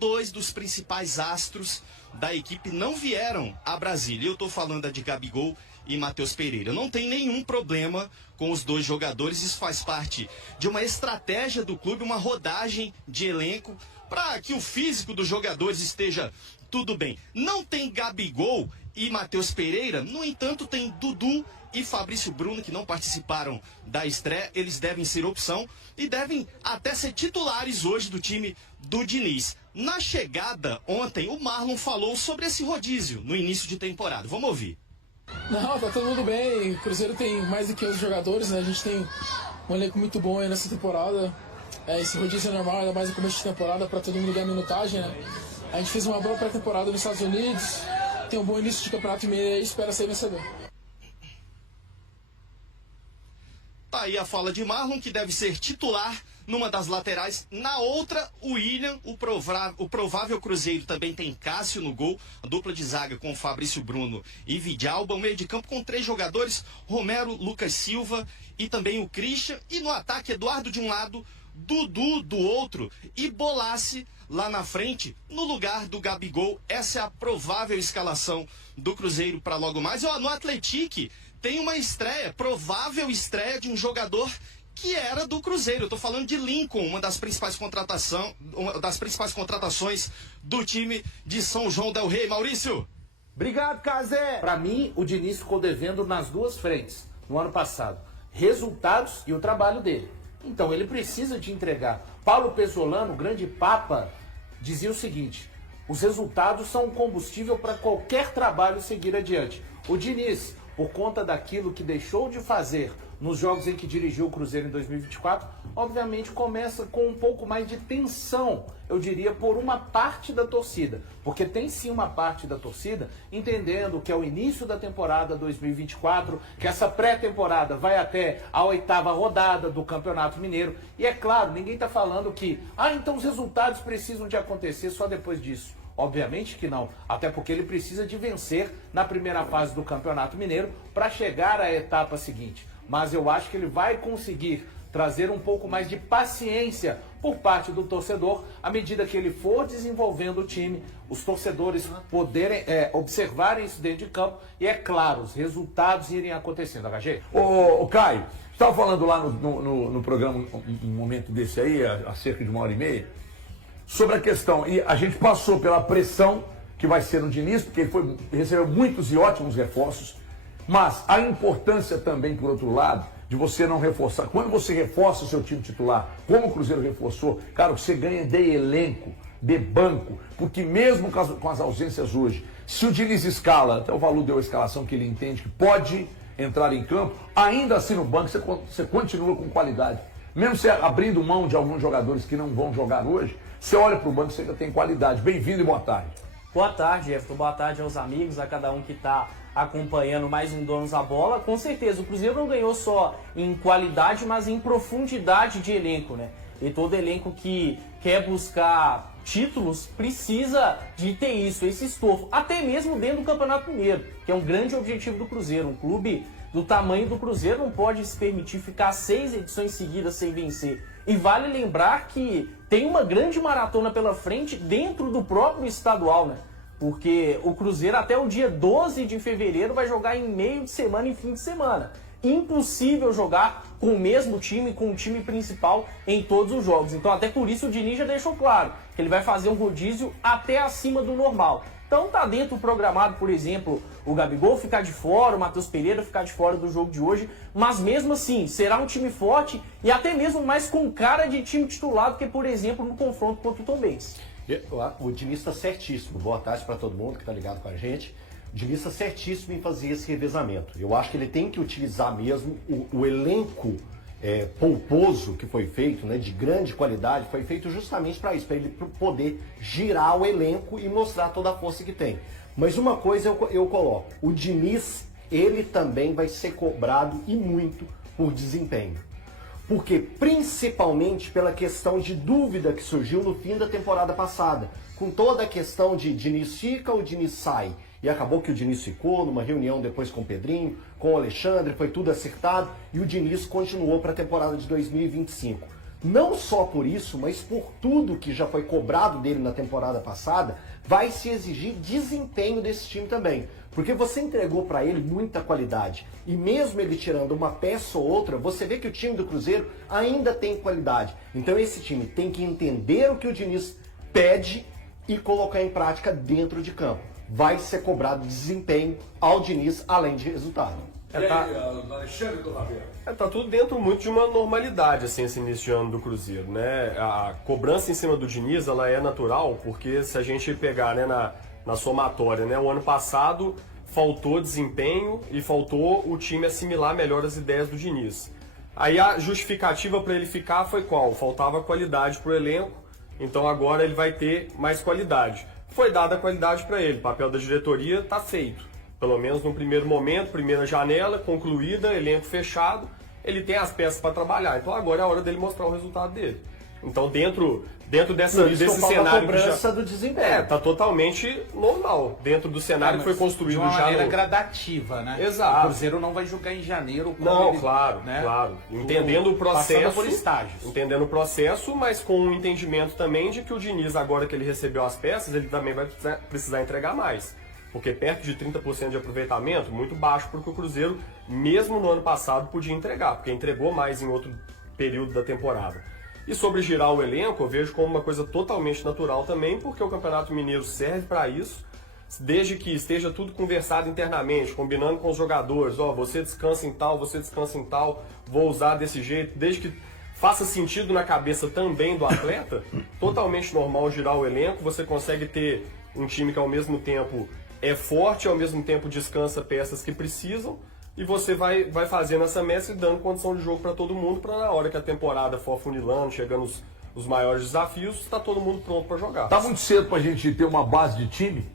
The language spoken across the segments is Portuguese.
dois dos principais astros da equipe não vieram a Brasília. Eu estou falando de Gabigol e Matheus Pereira. Não tem nenhum problema com os dois jogadores, isso faz parte de uma estratégia do clube, uma rodagem de elenco, para que o físico dos jogadores esteja tudo bem. Não tem Gabigol e Matheus Pereira, no entanto tem Dudu e Fabrício Bruno, que não participaram da estreia. Eles devem ser opção e devem até ser titulares hoje do time do Diniz. Na chegada ontem, o Marlon falou sobre esse rodízio no início de temporada. Vamos ouvir. Não, tá todo mundo bem. O Cruzeiro tem mais de 500 jogadores, né? A gente tem um elenco muito bom aí nessa temporada. Esse rodízio é normal, ainda mais no começo de temporada, para todo mundo ganhar minutagem, né? A gente fez uma boa pré-temporada nos Estados Unidos, tem um bom início de campeonato e espera ser vencedor. Tá aí a fala de Marlon, que deve ser titular numa das laterais. Na outra, o William, o provável Cruzeiro também tem Cássio no gol. A dupla de zaga com Fabrício Bruno e Vidalba. O meio de campo com 3 jogadores, Romero, Lucas Silva e também o Christian. E no ataque, Eduardo de um lado, Dudu do outro e Bolassi lá na frente, no lugar do Gabigol. Essa é a provável escalação do Cruzeiro para logo mais. No Atlético tem uma estreia, provável estreia de um jogador que era do Cruzeiro. Eu tô falando de Lincoln, uma das principais contratações do time de São João del Rei. Maurício. Obrigado, Cazé. Para mim, o Diniz ficou devendo nas duas frentes no ano passado. Resultados e o trabalho dele. Então, ele precisa de entregar. Paulo Pesolano, o grande papa, dizia o seguinte: os resultados são um combustível para qualquer trabalho seguir adiante. O Diniz, por conta daquilo que deixou de fazer nos jogos em que dirigiu o Cruzeiro em 2024, obviamente começa com um pouco mais de tensão, eu diria, por uma parte da torcida. Porque tem sim uma parte da torcida entendendo que é o início da temporada 2024, que essa pré-temporada vai até a 8ª rodada do Campeonato Mineiro. E é claro, ninguém está falando que, então os resultados precisam de acontecer só depois disso. Obviamente que não, até porque ele precisa de vencer na primeira fase do Campeonato Mineiro para chegar à etapa seguinte. Mas eu acho que ele vai conseguir trazer um pouco mais de paciência por parte do torcedor à medida que ele for desenvolvendo o time, os torcedores poderem observarem isso dentro de campo e, é claro, os resultados irem acontecendo. HG? Ô Caio, você estava falando lá no programa, um momento desse aí, há cerca de 1h30, sobre a questão, e a gente passou pela pressão que vai ser no Diniz, porque ele recebeu muitos e ótimos reforços, mas a importância também, por outro lado, de você não reforçar. Quando você reforça o seu time titular, como o Cruzeiro reforçou, cara, você ganha de elenco, de banco, porque mesmo com as ausências hoje, se o Diniz escala, até o Valu deu a escalação que ele entende que pode entrar em campo, ainda assim no banco você continua com qualidade. Mesmo você abrindo mão de alguns jogadores que não vão jogar hoje, você olha para o banco e você ainda tem qualidade. Bem-vindo e boa tarde. Boa tarde, Everton. Boa tarde aos amigos, a cada um que está acompanhando mais um Donos da Bola. Com certeza, o Cruzeiro não ganhou só em qualidade, mas em profundidade de elenco, né? E todo elenco que quer buscar títulos precisa de ter isso, esse estofo. Até mesmo dentro do Campeonato Mineiro, que é um grande objetivo do Cruzeiro. Um clube do tamanho do Cruzeiro não pode se permitir ficar 6 edições seguidas sem vencer. E vale lembrar que tem uma grande maratona pela frente dentro do próprio estadual, né? Porque o Cruzeiro até o dia 12 de fevereiro vai jogar em meio de semana e fim de semana. Impossível jogar com o mesmo time, com o time principal em todos os jogos. Então até por isso o Diniz já deixou claro que ele vai fazer um rodízio até acima do normal. Então tá dentro programado, por exemplo, o Gabigol ficar de fora, o Matheus Pereira ficar de fora do jogo de hoje, mas mesmo assim, será um time forte e até mesmo mais com cara de time titular do que, por exemplo, no confronto contra o Tombense. O Diniz está certíssimo. Boa tarde para todo mundo que está ligado com a gente. O Diniz está certíssimo em fazer esse revezamento. Eu acho que ele tem que utilizar mesmo o elenco pomposo que foi feito, né, de grande qualidade, foi feito justamente para isso, para ele poder girar o elenco e mostrar toda a força que tem. Mas uma coisa eu coloco, o Diniz, ele também vai ser cobrado e muito por desempenho. Porque principalmente pela questão de dúvida que surgiu no fim da temporada passada, com toda a questão de Diniz fica ou Diniz sai. E acabou que o Diniz ficou numa reunião depois com o Pedrinho, com o Alexandre, foi tudo acertado e o Diniz continuou para a temporada de 2025. Não só por isso, mas por tudo que já foi cobrado dele na temporada passada, vai se exigir desempenho desse time também. Porque você entregou para ele muita qualidade. E mesmo ele tirando uma peça ou outra, você vê que o time do Cruzeiro ainda tem qualidade. Então esse time tem que entender o que o Diniz pede e colocar em prática dentro de campo. Vai ser cobrado desempenho ao Diniz, além de resultado. Tá tudo dentro muito de uma normalidade, assim, esse início de ano do Cruzeiro, né? A cobrança em cima do Diniz, ela é natural, porque se a gente pegar, né, na somatória, né, o ano passado faltou desempenho e faltou o time assimilar melhor as ideias do Diniz. Aí a justificativa para ele ficar foi qual? Faltava qualidade pro elenco, então agora ele vai ter mais qualidade. Foi dada a qualidade para ele, o papel da diretoria tá feito. Pelo menos no primeiro momento, primeira janela, concluída, elenco fechado, ele tem as peças para trabalhar. Então agora é a hora dele mostrar o resultado dele. Então dentro desse cenário cobrança do desempenho. tá totalmente normal dentro do cenário que foi construído de uma já maneira gradativa, né? Exato. O Cruzeiro não vai jogar em janeiro. Não, ele, claro, né? claro. Entendendo o processo. Passando por estágios. Entendendo o processo, mas com um entendimento também de que o Diniz, agora que ele recebeu as peças, ele também vai precisar entregar mais. Porque perto de 30% de aproveitamento, muito baixo, porque o Cruzeiro, mesmo no ano passado, podia entregar, porque entregou mais em outro período da temporada. E sobre girar o elenco, eu vejo como uma coisa totalmente natural também, porque o Campeonato Mineiro serve para isso, desde que esteja tudo conversado internamente, combinando com os jogadores, você descansa em tal, você descansa em tal, vou usar desse jeito, desde que faça sentido na cabeça também do atleta, totalmente normal girar o elenco, você consegue ter um time que ao mesmo tempo é forte, ao mesmo tempo descansa peças que precisam, e você vai fazendo essa mescla e dando condição de jogo para todo mundo, para na hora que a temporada for funilando, chegando os maiores desafios, está todo mundo pronto para jogar. Tá muito cedo pra gente ter uma base de time?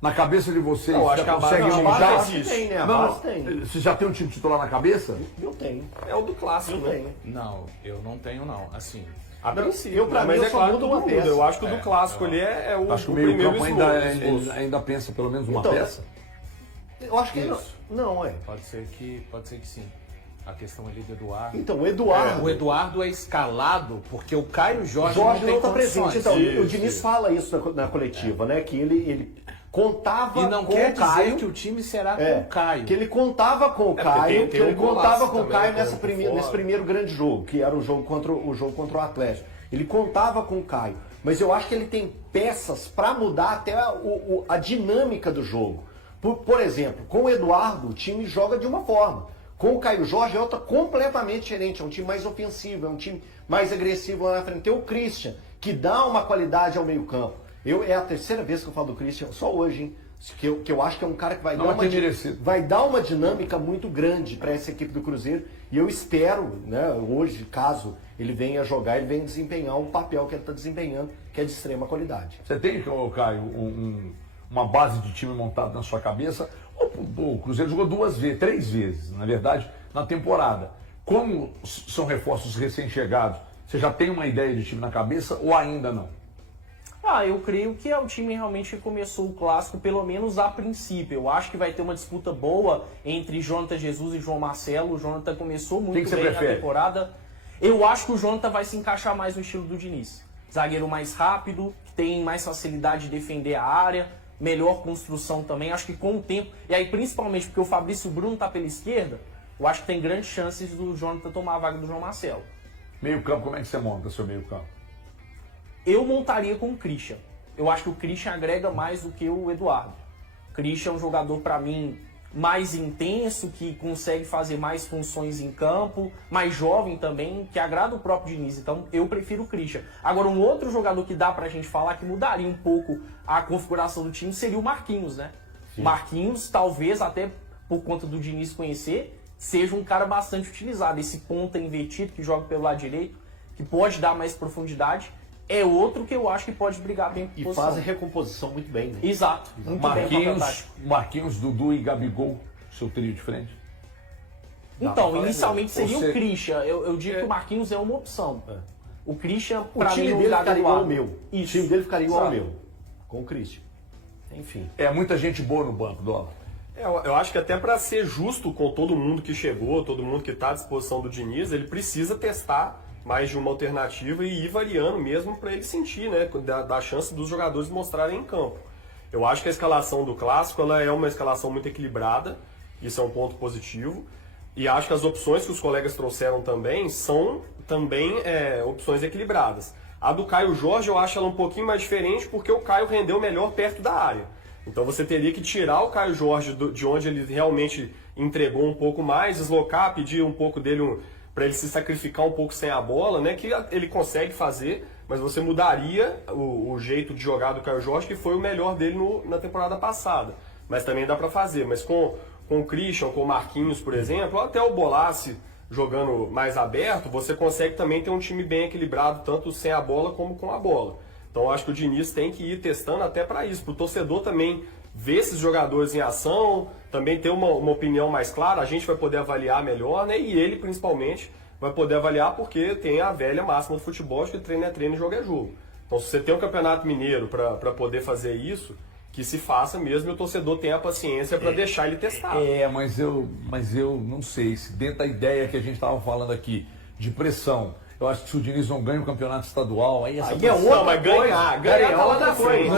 Na cabeça de vocês, Eu acho já que a base- consegue não, a montar? base existe. Tem, né? A Não, base tem. você já tem um time titular na cabeça? Eu tenho. É o do clássico, Eu né? tenho. Não, eu não tenho não. Assim, A princípio, pra mas mim, é eu só claro mudo que uma tudo peça. muda. Eu acho que o do clássico ali é o Acho que o meio primeiro campo esboço. ainda pensa pelo menos uma Então, peça. Eu acho que Isso. não é. pode ser que sim. A questão ali do Eduardo. Então, o Eduardo. O Eduardo é escalado porque o Caio Jorge, Jorge não tem não está condições. presente. Então, o Isso, Diniz fala isso na coletiva, né? Que ele contava E não com quer o Caio. dizer que o time será com É, o Caio. que ele contava com o porque Caio, tem um contava golaço com o também, Caio né, por nesse fora. primeiro grande jogo, que era o jogo contra o Atlético. Ele contava com o Caio, mas eu acho que ele tem peças para mudar até a dinâmica do jogo. Por exemplo, com o Eduardo, o time joga de uma forma. Com o Caio Jorge é outra completamente diferente, é um time mais ofensivo, é um time mais agressivo lá na frente. Tem o Christian, que dá uma qualidade ao meio-campo. É a terceira vez que eu falo do Christian, só hoje, hein? Que eu acho que é um cara que vai, vai dar uma dinâmica muito grande para essa equipe do Cruzeiro. E eu espero, né, hoje, caso ele venha jogar, ele venha desempenhar um papel que ele está desempenhando, que é de extrema qualidade. Você tem, Caio, uma base de time montada na sua cabeça? O Cruzeiro jogou 3 vezes, na verdade, na temporada. Como são reforços recém-chegados, você já tem uma ideia de time na cabeça ou ainda não? Eu creio que é o time realmente que começou o clássico, pelo menos a princípio. Eu acho que vai ter uma disputa boa entre Jonathan Jesus e João Marcelo. O Jonathan começou muito você bem na prefere? temporada. Eu acho que o Jonathan vai se encaixar mais no estilo do Diniz. Zagueiro mais rápido, que tem mais facilidade de defender a área, melhor construção também. Acho que com o tempo, e aí principalmente porque o Fabrício Bruno tá pela esquerda, eu acho que tem grandes chances do Jonathan tomar a vaga do João Marcelo. Meio campo, como é que você monta seu meio campo? Eu montaria com o Christian. Eu acho que o Christian agrega mais do que o Eduardo. O Christian é um jogador, para mim, mais intenso, que consegue fazer mais funções em campo, mais jovem também, que agrada o próprio Diniz. Então, eu prefiro o Christian. Agora, um outro jogador que dá pra gente falar que mudaria um pouco a configuração do time seria o Marquinhos, né? Sim. Marquinhos, talvez, até por conta do Diniz conhecer, seja um cara bastante utilizado. Esse ponta invertido que joga pelo lado direito, que pode dar mais profundidade, é outro que eu acho que pode brigar bem por E posição. faz a recomposição muito bem, né? Exato. Muito bem contra-ataque. Marquinhos, Dudu e Gabigol, seu trio de frente? Então, inicialmente seria Você- o Christian. Eu digo que o Marquinhos é uma opção. O Christian, O pra mim, time no dele lugar do ficaria igual ao Eduardo. meu. O Isso. time dele ficaria igual ao Exato. meu. Com o Christian. Enfim. É muita gente boa no banco, Dólar. Eu acho que até para ser justo com todo mundo que chegou, todo mundo que está à disposição do Diniz, ele precisa testar mais de uma alternativa e ir variando mesmo para ele sentir, né, da chance dos jogadores mostrarem em campo. Eu acho que a escalação do Clássico ela é uma escalação muito equilibrada, isso é um ponto positivo, e acho que as opções que os colegas trouxeram também são opções equilibradas. A do Caio Jorge eu acho ela um pouquinho mais diferente porque o Caio rendeu melhor perto da área. Então você teria que tirar o Caio Jorge de onde ele realmente entregou um pouco mais, deslocar, pedir um pouco dele para ele se sacrificar um pouco sem a bola, né? Que ele consegue fazer, mas você mudaria o jeito de jogar do Caio Jorge, que foi o melhor dele na temporada passada. Mas também dá para fazer. Mas com o Christian, com o Marquinhos, por exemplo, ou até o Bolassi jogando mais aberto, você consegue também ter um time bem equilibrado, tanto sem a bola como com a bola. Então eu acho que o Diniz tem que ir testando até para isso, para o torcedor também ver esses jogadores em ação, também ter uma opinião mais clara, a gente vai poder avaliar melhor, né? E ele principalmente vai poder avaliar porque tem a velha máxima do futebol, que treino é treino e jogo é jogo. Então se você tem um campeonato mineiro para poder fazer isso, que se faça mesmo e o torcedor tenha a paciência para deixar ele testar. Mas eu não sei, se dentro da ideia que a gente estava falando aqui, de pressão, eu acho que se o Diniz não ganha o campeonato estadual, aí essa pressão... Não, mas ganhar tá lá na frente.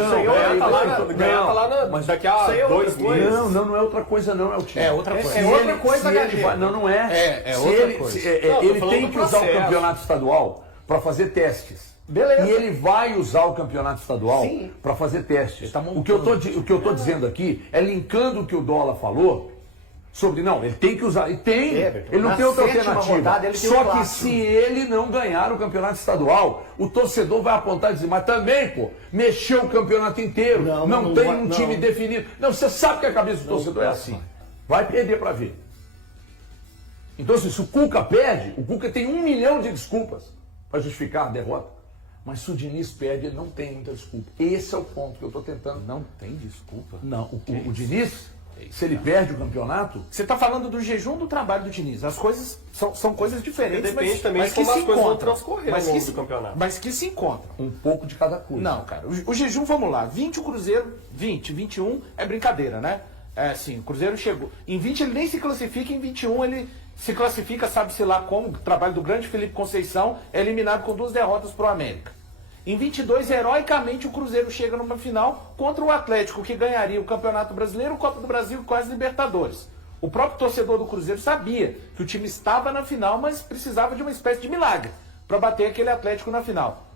Ganhar tá lá mas daqui a 2 meses. Não é outra coisa não, é o time. É outra coisa. É outra coisa, não é. É outra coisa. Ele tem que usar o campeonato estadual para fazer testes. Beleza. E ele vai usar o campeonato estadual para fazer testes. O que eu tô dizendo aqui é linkando o que o Dólar falou sobre, não, ele tem que usar, ele não tem outra alternativa. Só que se ele não ganhar o campeonato estadual, o torcedor vai apontar e dizer, mas também, pô, mexeu o campeonato inteiro, não tem um time definido. Não, você sabe que a cabeça do torcedor é assim. Vai perder para ver. Então, se o Cuca perde, o Cuca tem 1 milhão de desculpas para justificar a derrota. Mas se o Diniz perde, ele não tem muita desculpa. Esse é o ponto que eu estou tentando. Não tem desculpa? Não, o Diniz, se ele perde o campeonato... Você está falando do jejum do trabalho do Diniz. As coisas são coisas diferentes, depende também mas de que como se as coisas vão encontram. transcorrer ao longo do campeonato. Mas que se encontram. Um pouco de cada coisa. Não, cara. O jejum, vamos lá. 20 o Cruzeiro, 21 é brincadeira, né? É assim, o Cruzeiro chegou. Em 20 ele nem se classifica, em 21 ele se classifica, sabe-se lá como, o trabalho do grande Felipe Conceição é eliminado com 2 derrotas para o América. Em 22, heroicamente, o Cruzeiro chega numa final contra o Atlético, que ganharia o Campeonato Brasileiro, o Copa do Brasil e quase Libertadores. O próprio torcedor do Cruzeiro sabia que o time estava na final, mas precisava de uma espécie de milagre para bater aquele Atlético na final.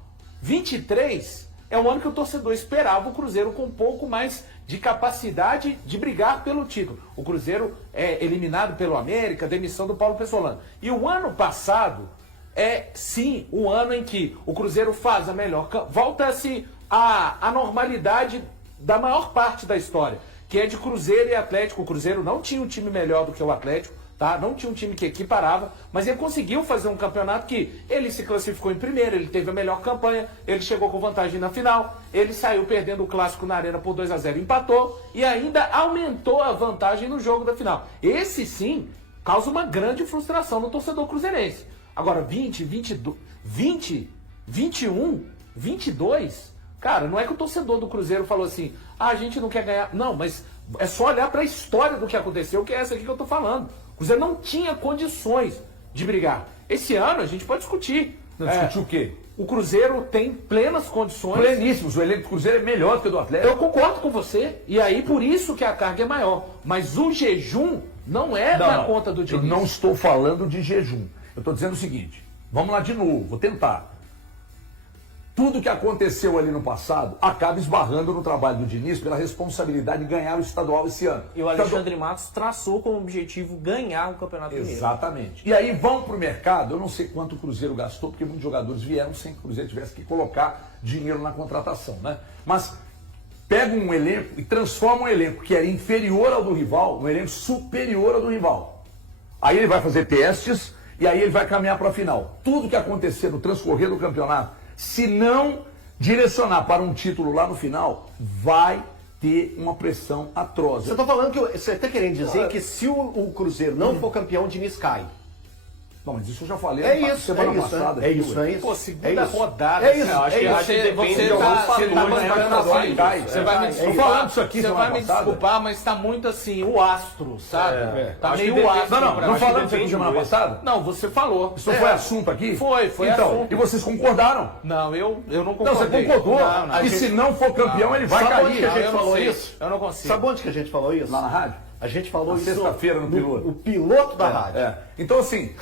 23 é o ano que o torcedor esperava o Cruzeiro com um pouco mais de capacidade de brigar pelo título. O Cruzeiro é eliminado pelo América, demissão do Paulo Pesolano. E o ano passado... é sim o ano em que o Cruzeiro faz a melhor, volta-se à normalidade da maior parte da história, que é de Cruzeiro e Atlético. O Cruzeiro não tinha um time melhor do que o Atlético, tá? Não tinha um time que equiparava, mas ele conseguiu fazer um campeonato que ele se classificou em primeiro, ele teve a melhor campanha, ele chegou com vantagem na final, ele saiu perdendo o Clássico na Arena por 2-0, empatou e ainda aumentou a vantagem no jogo da final. Esse sim causa uma grande frustração no torcedor cruzeirense. Agora, 20, 21, 22, cara, não é que o torcedor do Cruzeiro falou assim, a gente não quer ganhar. Não, mas é só olhar para a história do que aconteceu, que é essa aqui que eu tô falando. O Cruzeiro não tinha condições de brigar. Esse ano a gente pode discutir. Discutir o quê? O Cruzeiro tem plenas condições. Pleníssimos, o elenco do Cruzeiro é melhor do que o do Atlético. Eu concordo com você, e aí por isso que a carga é maior. Mas o jejum não é na conta do Diniz. Eu não estou falando de jejum. Eu estou dizendo o seguinte, vamos lá de novo, vou tentar. Tudo que aconteceu ali no passado acaba esbarrando no trabalho do Diniz pela responsabilidade de ganhar o estadual esse ano. E o Alexandre Matos traçou como objetivo ganhar o Campeonato Mineiro. Exatamente. E aí vão para o mercado, eu não sei quanto o Cruzeiro gastou, porque muitos jogadores vieram sem que o Cruzeiro tivesse que colocar dinheiro na contratação, né? Mas pega um elenco e transforma um elenco que era inferior ao do rival, um elenco superior ao do rival. Aí ele vai fazer testes e aí ele vai caminhar para a final. Tudo que acontecer no transcorrer do campeonato, se não direcionar para um título lá no final, vai ter uma pressão atroz. Você está falando que você está querendo dizer que se o Cruzeiro não for campeão, o Diniz cai? Não, mas isso eu já falei É isso, semana é isso, passada. é isso, é isso. Pô, segunda É isso. rodada. É isso, cara. acho que É acho isso. que depende Você de alguns tá fatores, mandando né? assim, Cai. Você vai me Tô desculpar. falando isso aqui Você semana vai me passada. desculpar, mas tá muito assim, o astro, sabe? Tá Acho que meio depende- astro. Não, pra não mim. falamos isso aqui depende semana muito. passada? Não, você falou. Isso foi assunto aqui? Foi então, assunto. E vocês concordaram? Não, eu não Não, concordei. você concordou. Não, E se não for campeão, ele vai Sabe onde cair. que a gente eu não falou sei. isso? Eu não consigo. Sabe onde que a gente falou isso? Lá na rádio? A gente falou Na isso sexta-feira no piloto. O piloto da rádio. É. Então, assim,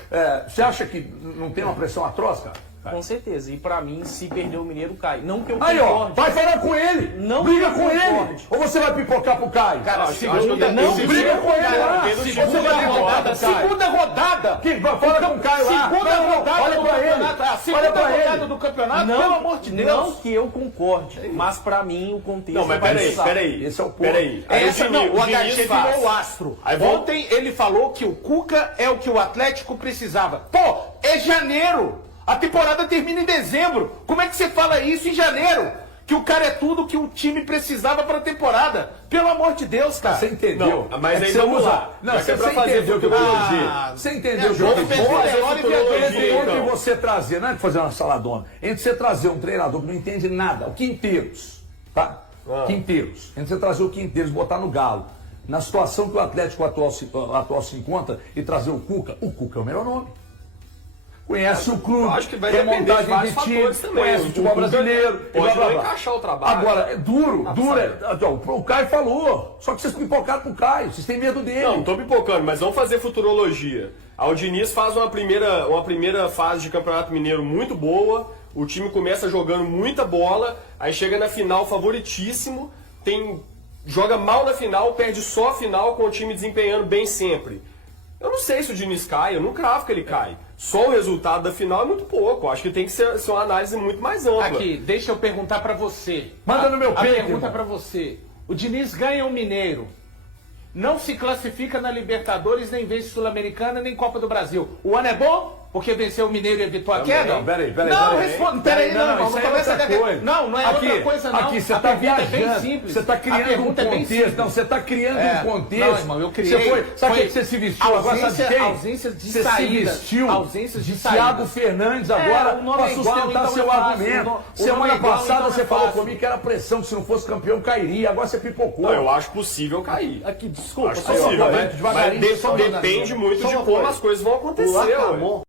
você acha que não tem uma pressão atroz, cara? Com certeza. E pra mim, se perder o Mineiro, cai. Não que eu Aí, ó, concorde. vai falar com ele. Não briga que eu com ele. concorde. Ou você vai pipocar pro Caio? Cara, Acho que segunda, não, briga com ele lá. Depende do time Você que vai ele pipocar roda, pro Caio. segunda rodada. Fala com o Caio lá. Segunda Não, não, rodada olha do pra ele. campeonato. A Olha segunda pra rodada ele. do campeonato, pelo amor de Deus. Não que eu concorde, mas pra mim o contexto Não, mas vai peraí, pesar. peraí. Esse é o ponto. Peraí. Aí Essa, não, o Diniz HG faz. virou o astro. Aí vamos- Ontem ele falou que o Cuca é o que o Atlético precisava. Pô, é janeiro. A temporada termina em dezembro. Como é que você fala isso em janeiro? Que o cara é tudo que o time precisava pra temporada. Pelo amor de Deus, cara. Você entendeu? Não, mas É que aí você vamos usa- lá. Não, Vai ser você pra fazer entendeu o que eu quis dizer. Ah, Você entendeu o que eu vamos quis fazer dizer? melhor e futurologia, Entre então. você trazer, não é fazer uma saladona, entre você trazer um treinador que não entende nada, o Quinteiros, tá? Quinteiros. Entre você trazer o Quinteiros, botar no Galo, na situação que o Atlético atual se encontra, e trazer o Cuca é o melhor nome. Conhece o clube, Acho que vai tem depender de montagem vários de time, fatores também. conhece o futebol brasileiro. e Pode blá, blá, não blá. encaixar o trabalho. Agora, é duro. O Caio falou. Só que vocês pipocaram pro Caio, vocês têm medo dele. Não, tô pipocando, mas vamos fazer futurologia. O Diniz faz uma primeira fase de Campeonato Mineiro muito boa, o time começa jogando muita bola, aí chega na final favoritíssimo, joga mal na final, perde só a final com o time desempenhando bem sempre. Eu não sei se o Diniz cai, eu não cravo que ele cai. Só o resultado da final é muito pouco. Acho que tem que ser uma análise muito mais ampla. Aqui, deixa eu perguntar pra você. Manda no meu A peito, pergunta irmão. pra você. O Diniz ganha o Mineiro. Não se classifica na Libertadores, nem vence Sul-Americana, nem Copa do Brasil. O ano é bom? Porque venceu o Mineiro e evitou a queda? Não, peraí. Não, responde. Peraí, não, isso não aí é começa outra a coisa. Não, não é outra coisa, não. Aqui, você A está pergunta é bem viajando. simples. Você está A criando um pergunta é bem contexto. simples. Não, você está criando É. um contexto. Não, irmão, eu criei. Você sabe o que você se vestiu agora? Sabe de quem? Ausências de você saídas. se vestiu Ausências de Thiago saídas. Fernandes agora o nome para é igual, sustentar então seu é fácil. argumento. O nome é Semana igual, passada então você é falou fácil. comigo que era pressão, que se não fosse campeão cairia. Agora você pipocou. Não, eu acho possível cair. Aqui, desculpa, Acho só possível, uma mas, coisa. devagarinho, mas só uma depende muito Só de uma como coisa. as coisas vão acontecer. O ué. Acamon,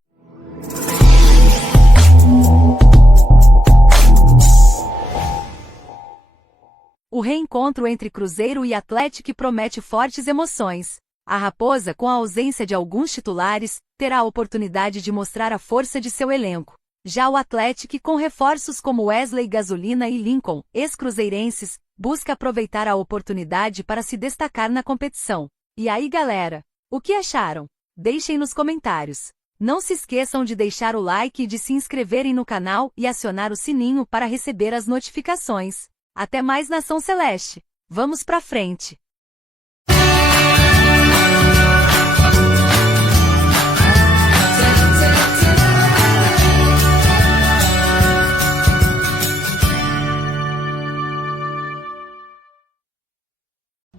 O reencontro entre Cruzeiro e Atlético promete fortes emoções. A Raposa, com a ausência de alguns titulares, terá a oportunidade de mostrar a força de seu elenco. Já o Atlético, com reforços como Wesley Gasolina e Lincoln, ex-cruzeirenses, busca aproveitar a oportunidade para se destacar na competição. E aí, galera? O que acharam? Deixem nos comentários. Não se esqueçam de deixar o like e de se inscreverem no canal e acionar o sininho para receber as notificações. Até mais, Nação Celeste! Vamos pra frente!